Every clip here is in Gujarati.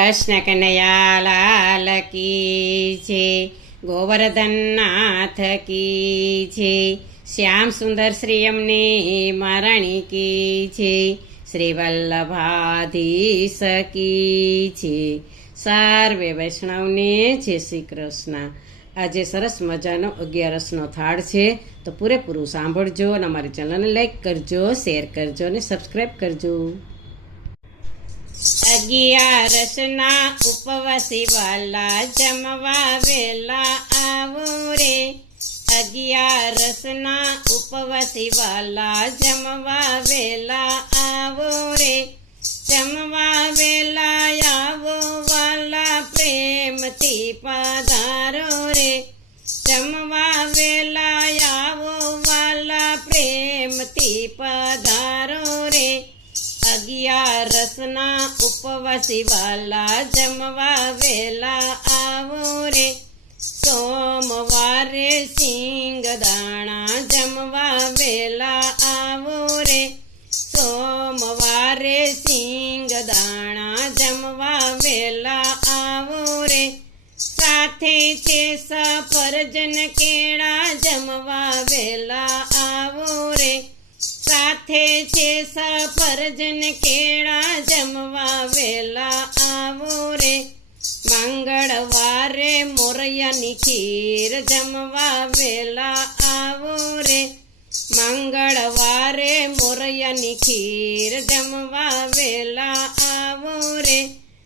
કૃષ્ણ કનૈયા લાલ કી છે, ગોવર્ધન નાથ કી છે, શ્યામ સુંદર શ્રી અમને મહારાણી કી છે, શ્રી વલ્લભાધીશ કી છે, સર્વે વૈષ્ણવને જય શ્રી કૃષ્ણ. આજે સરસ મજાનો 11નો થાળ છે, તો પૂરેપૂરું સાંભળજો અને અમારી ચેનલને લાઈક કરજો, શેર કરજો અને સબસ્ક્રાઈબ કરજો. 11ના ઉપવાસી વાલા જમવા વેલા આવો રે. 11ના ઉપવાસી વાલા જમવા વેલા આવો રે. જમવા વેલા આવો વાલા પ્રેમથી પધારો રે. જમવા વેલા આવો વાલા પ્રેમથી પધારો રે. 11ના ઉપવાસી વાલા જમવા વેલા આવો રે. સોમવારે સિંગદાણા જમવા વેલા આવો રે. સોમવારે સિંગદાણા જમવા વેલા આવો રે. સાથે છે સફરજન કેળા જમવા વેલા આવો રે. સાથે છે સફરજન કેળા જમવા વેલા આવો રે. મંગળવારે મોરૈયાની ખીર જમવા વેલા આવો રે. મંગળવારે મોરૈયાની ખીર જમવા વેલા આવો રે.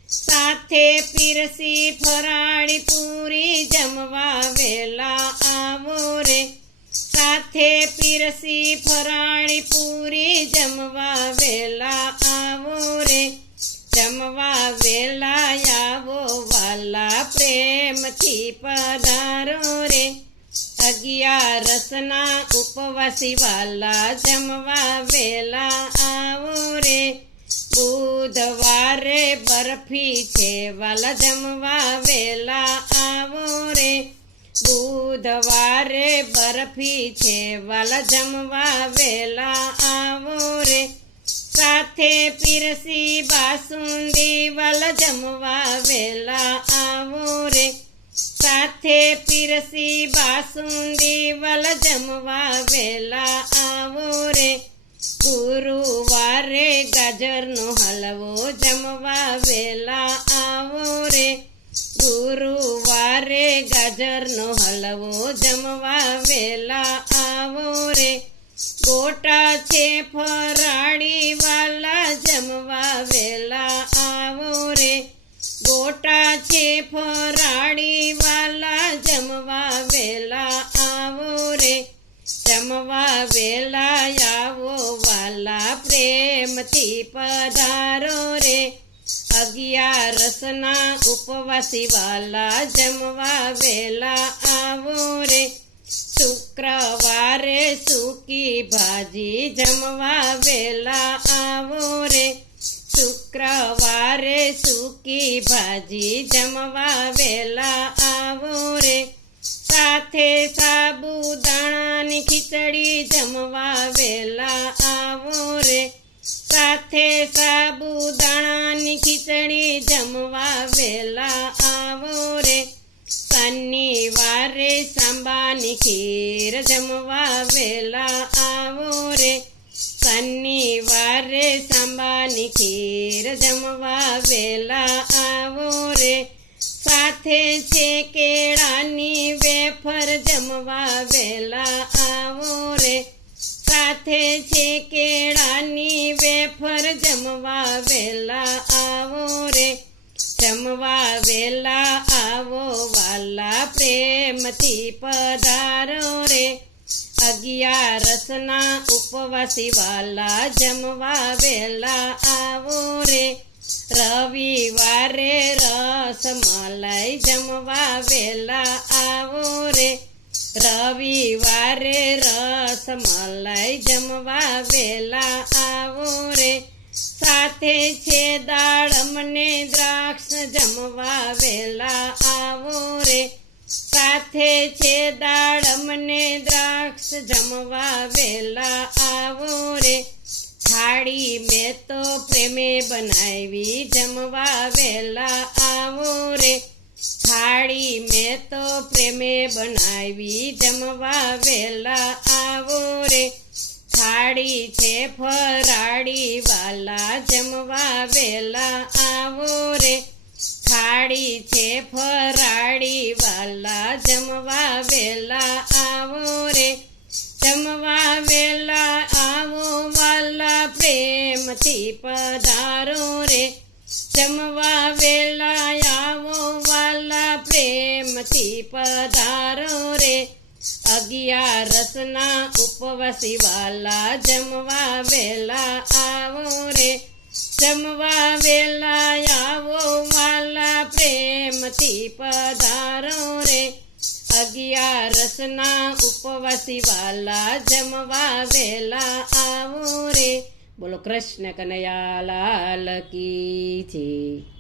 સાથે પીરસી ફરાળી પૂરી જમવા વેલા આવો રે. સાથે પીરસી ફરાળી પૂરી જમવા વેલા આવો રે. જમવા વેલા આવો વાલા પ્રેમથી પધારો રે. 11ના ઉપવાસી વાલા જમવા વેલા આવો રે. બુધવારે બરફી છે વાલા જમવા વેલા આવો રે. બુધવારે બરફી છે વાલા જમવા વેલા આવો રે. સાથે પીરસી બાસુંદી વાલા જમવા વેલા આવો રે. સાથે પીરસી બાસુંદી વાલા જમવા વેલા આવો રે. ગુરુવારે ગાજરનો હલવો જમવા વેલા આવો રે. ગુરુવારે ગાજરનો હલવો જમવા વેલા આવો રે. ગોટા છે ફરાળી વાલા જમવા વેલા આવો રે. ગોટા છે ફરાળી વાલા જમવા વેલા આવો રે. જમવા વેલા આવો વાલા પ્રેમથી પધારો રે. 11ના ઉપવાસી વાલા જમવા વેલા આવો રે. શુક્રવારે સૂકી ભાજી જમવા વેલા આવો રે. શુક્રવારે સૂકી ભાજી જમવા વેલા આવો રે. સાથે સાબુદાણાની ખીચડી જમવા વેલા આવો રે. સાથે સાબુદાણાની ખીચડી જમવા વેલા આવો રે. શનિવારે સાંબાની ખીર જમવા વેલા આવો રે. શનિવારે સાંબાની ખીર જમવા વેલા આવો રે. સાથે છે કેળાની વેફર જમવા વેલા આવો રે. સાથે છે કેળાની વેફર જમવા વેલા આવો રે. જમવા વેલા આવો વાલા પ્રેમથી પધારો રે. 11ના ઉપવાસી વાલા જમવા વેલા આવો રે. રવિવારે રસમલાઈ જમવા વેલા આવો રે. રવિવારે રસમલાઈ જમવા વેલા આવો રે. સાથે છે દાડમને દ્રાક્ષ જમવા વેલા આવો રે. સાથે છે દાડમને દ્રાક્ષ જમવા વેલા આવો રે. થાળી મેં તો પ્રેમે બનાવી જમવા વેલા આવો રે થાળી મેં તો પ્રેમે બનાવી જમવા વેલા આવો રે થાળી છે ફરાળી વાલા જમવા વેલા આવો રે થાળી છે ફરાળી વાલા જમવા વેલા આવો રે જમવા વેલા આવો વાલા પ્રેમથી પધારો રે જમવા વેલા આવો વાલા પ્રેમથી પધારો રે 11 ઉપવાસી વાલા જમવા વેલા આવો રે જમવા વેલા આવો વાલા પ્રેમથી પધારો રે 11 ઉપવાસી વાલા જમવા વેલા આવો રે બોલો કૃષ્ણ કનૈયા લાલ કી જય